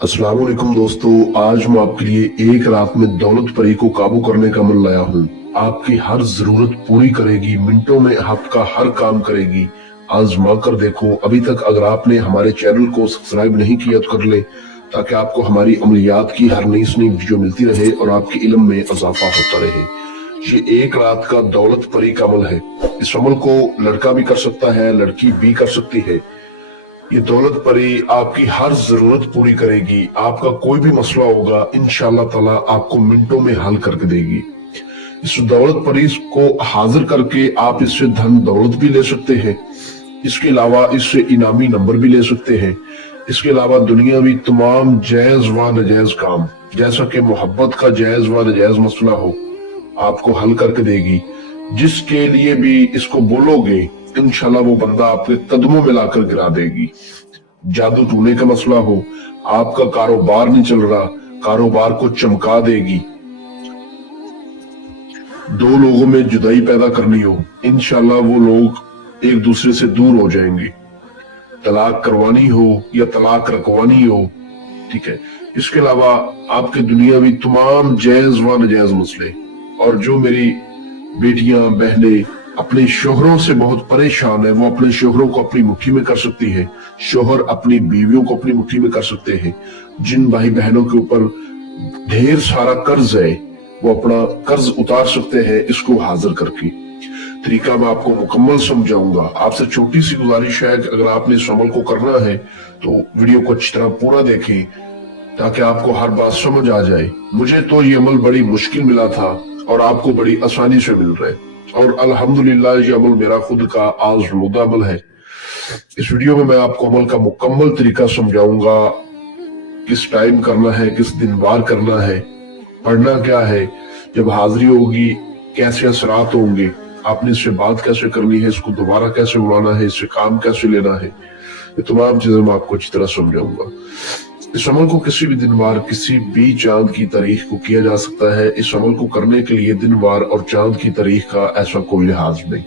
अस्सलाम वालेकुम दोस्तों, आज मैं आपके लिए एक रात में दौलत परी को काबू करने का अमल लाया हूँ। आपकी हर जरूरत पूरी करेगी, मिनटों में आपका हर काम करेगी। आजमा कर देखो। अभी तक अगर आपने हमारे चैनल को सब्सक्राइब नहीं किया तो कर ले, ताकि आपको हमारी अमलियात की हर नई नई वीडियो मिलती रहे और आपके इल्म में इजाफा होता रहे। ये एक रात का दौलत परी का अमल है। इस अमल को लड़का भी कर सकता है, लड़की भी कर सकती है। ये दौलत परी आपकी हर जरूरत पूरी करेगी। आपका कोई भी मसला होगा, इंशाअल्लाह ताला आपको मिनटों में हल करके देगी। इस दौलत परी को हाजिर करके आप इससे धन दौलत भी ले सकते हैं। इसके अलावा इससे इनामी नंबर भी ले सकते हैं। इसके अलावा दुनियावी तमाम जायज व नजायज काम, जैसा कि मोहब्बत का जायज व नजायज मसला हो, आपको हल करके देगी। जिसके लिए भी इसको बोलोगे, इंशाल्लाह वो बंदा आपके कदमों में लाकर गिरा देगी। जादू टूने का मसला हो, आपका कारोबार नहीं चल रहा, कारोबार को चमका देगी। दो लोगों में जुदाई पैदा करनी हो, इंशाल्लाह वो लोग एक दूसरे से दूर हो जाएंगे। तलाक करवानी हो या तलाक रखवानी हो, ठीक है। इसके अलावा आपके दुनियावी तमाम जायज व नजायज मसले, और जो मेरी बेटियां बहनें अपने शोहरों से बहुत परेशान है, वो अपने शोहरों को अपनी मुट्ठी में कर सकती है। शोहर अपनी बीवियों को अपनी मुट्ठी में कर सकते हैं। जिन भाई बहनों के ऊपर ढेर सारा कर्ज है, वो अपना कर्ज उतार सकते हैं इसको हाजिर करके। तरीका मैं आपको मुकम्मल समझाऊंगा। आपसे छोटी सी गुजारिश है कि अगर आपने इस अमल को करना है तो वीडियो को अच्छी तरह पूरा देखें, ताकि आपको हर बात समझ आ जाए। मुझे तो ये अमल बड़ी मुश्किल मिला था और आपको बड़ी आसानी से मिल रहा है, और अल्हम्दुलिल्लाह ये अमल मेरा खुद का आज़मूदा अमल है। इस वीडियो में मैं आपको अमल का मुकम्मल तरीका समझाऊंगा। किस टाइम करना है, किस दिन वार करना है, पढ़ना क्या है, जब हाजिरी होगी कैसे असरात होंगे, आपने इससे बात कैसे करनी है, इसको दोबारा कैसे उड़ाना है, इससे काम कैसे लेना है, ये तमाम चीजें मैं आपको अच्छी तरह समझाऊंगा। इस अमल को किसी भी दिन वार, किसी भी चांद की तारीख को किया जा सकता है। इस अमल को करने के लिए दिन वार और चांद की तारीख का ऐसा कोई लिहाज नहीं।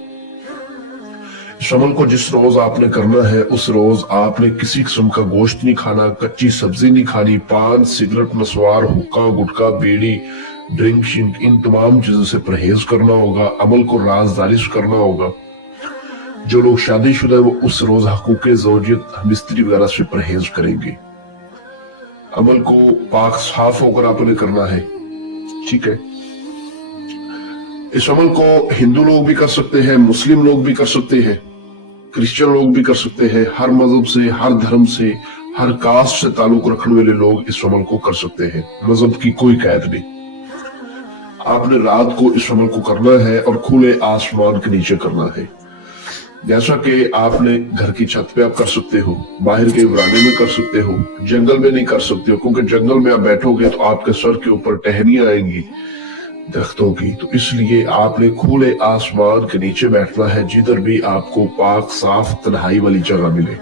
इस अमल को जिस रोज आपने करना है, उस रोज आपने किसी किस्म का गोश्त नहीं खाना, कच्ची सब्जी नहीं खानी, पान, सिगरेट, नस्वार, हुक्का, गुटखा, बीड़ी, ड्रिंक शिंक, इन तमाम चीजों से परहेज करना होगा। अमल को राजदारी से करना होगा। जो लोग शादीशुदा है वो उस रोज हकूक ज़ौजियत, मिस्त्री वगैरह से परहेज करेंगे। अमल को पाक साफ होकर आपने करना है, ठीक है। इस अमल को हिंदू लोग भी कर सकते हैं, मुस्लिम लोग भी कर सकते हैं, क्रिश्चियन लोग भी कर सकते हैं। हर मजहब से, हर धर्म से, हर कास्ट से ताल्लुक रखने वाले लोग इस अमल को कर सकते हैं। मजहब की कोई कैद नहीं। आपने रात को इस अमल को करना है और खुले आसमान के नीचे करना है। जैसा कि आपने घर की छत पे आप कर सकते हो, बाहर के बरामदे में कर सकते हो, जंगल में नहीं कर सकते हो, क्योंकि जंगल में आप बैठोगे तो आपके सर के ऊपर टहनियां आएंगी दरख्तों की। तो इसलिए आपने खुले आसमान के नीचे बैठना है, जिधर भी आपको पाक साफ तन्हाई वाली जगह मिले।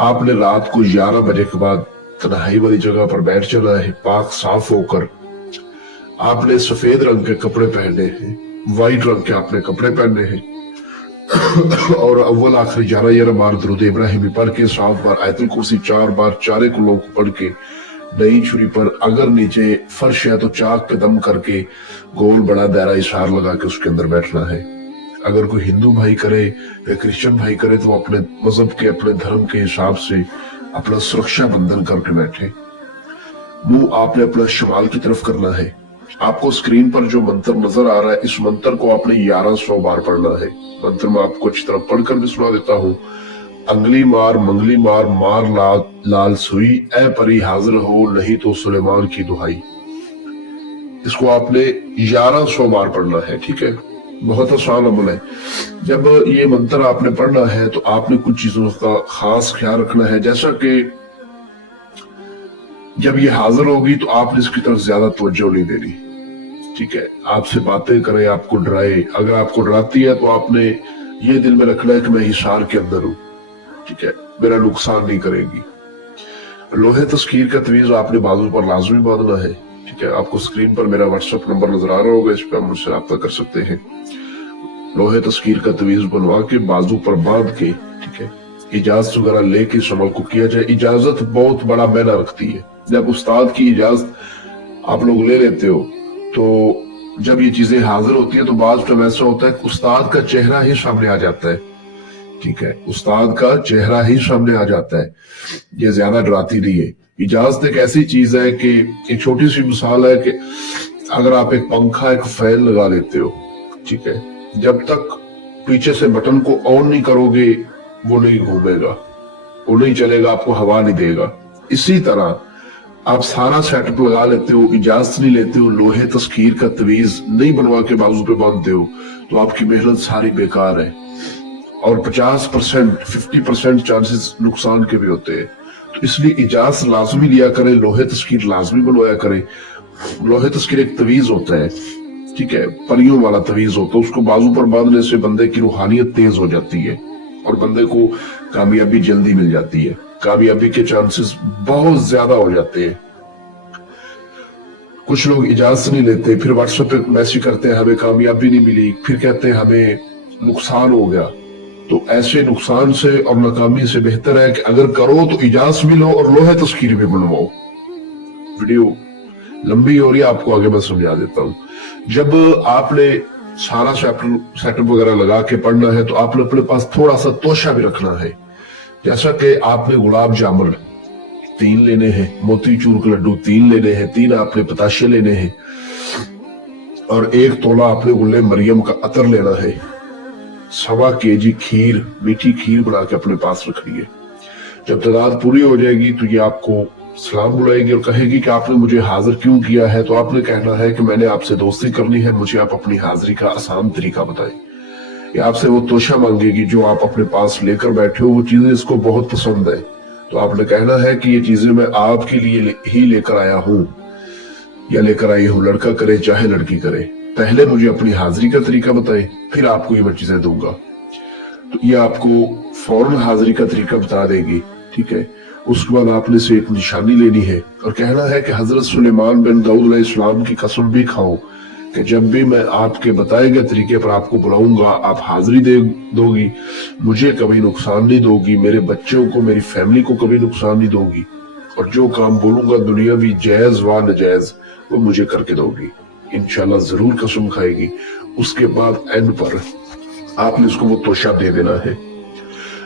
आपने रात को 11 बजे के बाद तन्हाई वाली जगह पर बैठ जाना है, पाक साफ होकर। आपने सफेद रंग के कपड़े पहने हैं, व्हाइट रंग के आपने कपड़े पहने हैं, और अव्वल आखिरी 11 बार दुरूद इब्राहिमी पढ़ के, 7 बार आयतुल कुर्सी, 4 बार चारे कुलों को पढ़ के, नई छुरी पर अगर नीचे फर्श है तो चाक पे दम करके गोल बड़ा दायरा इशार लगा के उसके अंदर बैठना है। अगर कोई हिंदू भाई करे या क्रिश्चियन भाई करे तो अपने मजहब के, अपने धर्म के हिसाब से अपना सुरक्षा बंधन करके बैठे। मुंह आपने अपना शुमाल की तरफ करना है। आपको स्क्रीन पर जो मंत्र नजर आ रहा है, इस मंत्र को आपने 1100 बार पढ़ना है। मंत्र में आपको अच्छी तरह पढ़कर भी सुना देता हूँ। अंगली मार मंगली मार, मार लाल लाल सुई, ए परी हाजिर हो, नहीं तो सुलेमान की दुहाई। इसको आपने 1100 बार पढ़ना है, ठीक है। बहुत आसान अमल है। जब ये मंत्र आपने पढ़ना है तो आपने कुछ चीजों का खास ख्याल रखना है, जैसा कि जब ये हाजिर होगी तो आपने इसकी तरफ ज्यादा तवज्जो नहीं देनी, ठीक है। आपसे बातें करे, आपको डराए। अगर आपको डराती है तो आपने ये दिल में रखना है कि मैं हिसार के अंदर हूं, ठीक है, मेरा नुकसान नहीं करेगी। लोहे तस्कीर का तवीज आपने बाजू पर लाजमी बांधना है, ठीक है। आपको स्क्रीन पर मेरा व्हाट्सएप नंबर नजर आ रहा होगा, इस पर आप मुझसे रब्ता कर सकते हैं। लोहे तस्कीर का तवीज बनवा के बाजू पर बांध के, ठीक है, इजाजत वगैरह लेके इस अमल को किया जाए। इजाजत बहुत बड़ा मायना रखती है। जब उस्ताद की इजाजत आप लोग ले लेते हो तो जब ये चीजें हाजिर होती है तो बाज टाइम ऐसा होता है कि उस्ताद का चेहरा ही सामने आ जाता है। ठीक है, उस्ताद का चेहरा ही सामने आ जाता है। ये ज्यादा डराती नहीं है। इजाजत एक ऐसी चीज है कि एक छोटी सी मिसाल है कि अगर आप एक पंखा एक फैन लगा लेते हो, ठीक है, जब तक पीछे से बटन को ऑन नहीं करोगे वो नहीं घूमेगा, वो नहीं चलेगा, आपको हवा नहीं देगा। इसी तरह आप सारा सेटअप लगा लेते हो, इजाजत नहीं लेते हो, लोहे तस्कीर का तवीज नहीं बनवा के बाजू पे बांधते हो, तो आपकी मेहनत सारी बेकार है और 50% 50% चांसेस नुकसान के भी होते हैं। तो इसलिए इजाजत लाजमी लिया करें, लोहे तस्कीर लाजमी बनवाया करें। लोहे तस्कीर एक तवीज होता है, ठीक है, परियों वाला तवीज होता है, उसको बाजू पर बांधने से बंदे की रूहानियत तेज हो जाती है और बंदे को कामयाबी जल्दी मिल जाती है। कामयाबी के चांसेस बहुत ज्यादा हो जाते हैं। कुछ लोग इजाजत नहीं लेते, फिर व्हाट्सएप पे मैसेज करते हैं हमें कामयाबी नहीं मिली, फिर कहते हैं हमें नुकसान हो गया। तो ऐसे नुकसान से और नाकामी से बेहतर है कि अगर करो तो इजाजत भी लो और लोहे तस्कीर भी बनवाओ। वीडियो लंबी हो रही है, आपको आगे मैं समझा देता हूँ। जब आपने सारा सेटअप वगैरह लगा के पढ़ना है तो आपने अपने पास थोड़ा सा तोशा भी रखना है। जैसा कि आपने गुलाब जामुन 3 लेने हैं, मोती चूर के लड्डू 3 लेने हैं, 3 आपने पताशे लेने हैं और 1 तोला आपने गुल्ले मरियम का अतर लेना है। 1.25 kg खीर, मीठी खीर बना के अपने पास रखनी है। जब तादाद पूरी हो जाएगी तो ये आपको सलाम बुलाएगी और कहेगी कि आपने मुझे हाजिर क्यों किया है। तो आपने कहना है कि मैंने आपसे दोस्ती करनी है, मुझे आप अपनी हाजिरी का आसान तरीका बताएं। ये आपसे वो तोशा मांगेगी जो आप अपने पास लेकर बैठे हो, वो चीजें इसको बहुत पसंद है। तो आपने कहना है कि ये चीजें मैं आपके लिए ही लेकर आया हूं या लेकर आई हूं, लड़का करे चाहे लड़की करे। पहले मुझे अपनी हाजिरी का तरीका बताएं, फिर आपको ये मैं चीजें दूंगा। तो ये आपको फौरन हाजिरी का तरीका बता देगी, ठीक है। उसके बाद आपने से एक निशानी लेनी है और कहना है कि हजरत सुलेमान बिन दाऊद अलैहिस्सलाम की कसम भी खाओ कि जब भी मैं आपके बताए गए तरीके पर आपको बुलाऊंगा आप हाजिरी दे दोगी, मुझे कभी नुकसान नहीं दोगी, मेरे बच्चों को, मेरी फैमिली को कभी नुकसान नहीं दोगी और जो काम बोलूंगा दुनियावी जायज व नजायज वो मुझे करके दोगी। इंशाल्लाह जरूर कसम खाएगी। उसके बाद एंड पर आपने उसको वो तोशा दे देना है।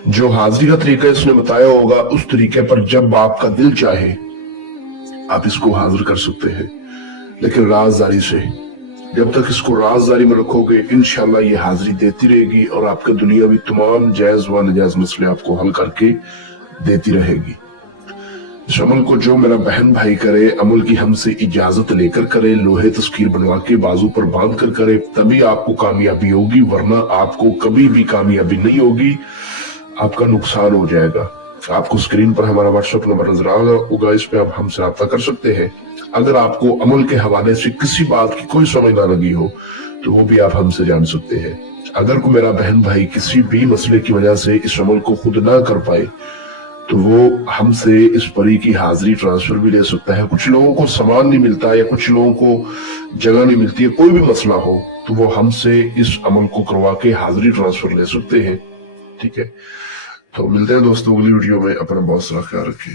जो हाजिरी का तरीका इसने बताया होगा उस तरीके पर जब आपका दिल चाहे आप इसको हाजिर कर सकते हैं, लेकिन राजदारी से। जब तक इसको राजदारी में रखोगे इंशाल्लाह ये हाजिरी देती रहेगी और आपके दुनियावी तमाम जायज व नजायज मसले आपको हल करके देती रहेगी। इस अमल को जो मेरा बहन भाई करे, अमल की हमसे इजाजत लेकर करे, लोहे तस्कीर बनवा के बाजू पर बांध कर करे, तभी आपको कामयाबी होगी, वरना आपको कभी भी कामयाबी नहीं होगी, आपका नुकसान हो जाएगा। आपको स्क्रीन पर हमारा व्हाट्सएप नंबर नजर आ रहा होगा, इस पे आप हमसे रब्ता कर सकते हैं। अगर आपको अमल के हवाले से किसी बात की कोई समझ ना लगी हो तो वो भी आप हमसे जान सकते हैं। अगर कोई मेरा बहन भाई किसी भी मसले की वजह से इस अमल को खुद ना कर पाए तो वो हमसे इस परी की हाजिरी ट्रांसफर भी ले सकता है। कुछ लोगों को सामान नहीं मिलता या कुछ लोगों को जगह नहीं मिलती है, कोई भी मसला हो तो वो हमसे इस अमल को करवा के हाजिरी ट्रांसफर ले सकते हैं, ठीक है। तो मिलते हैं दोस्तों अगली वीडियो में। अपना बहुत सारा ख्याल रखिए।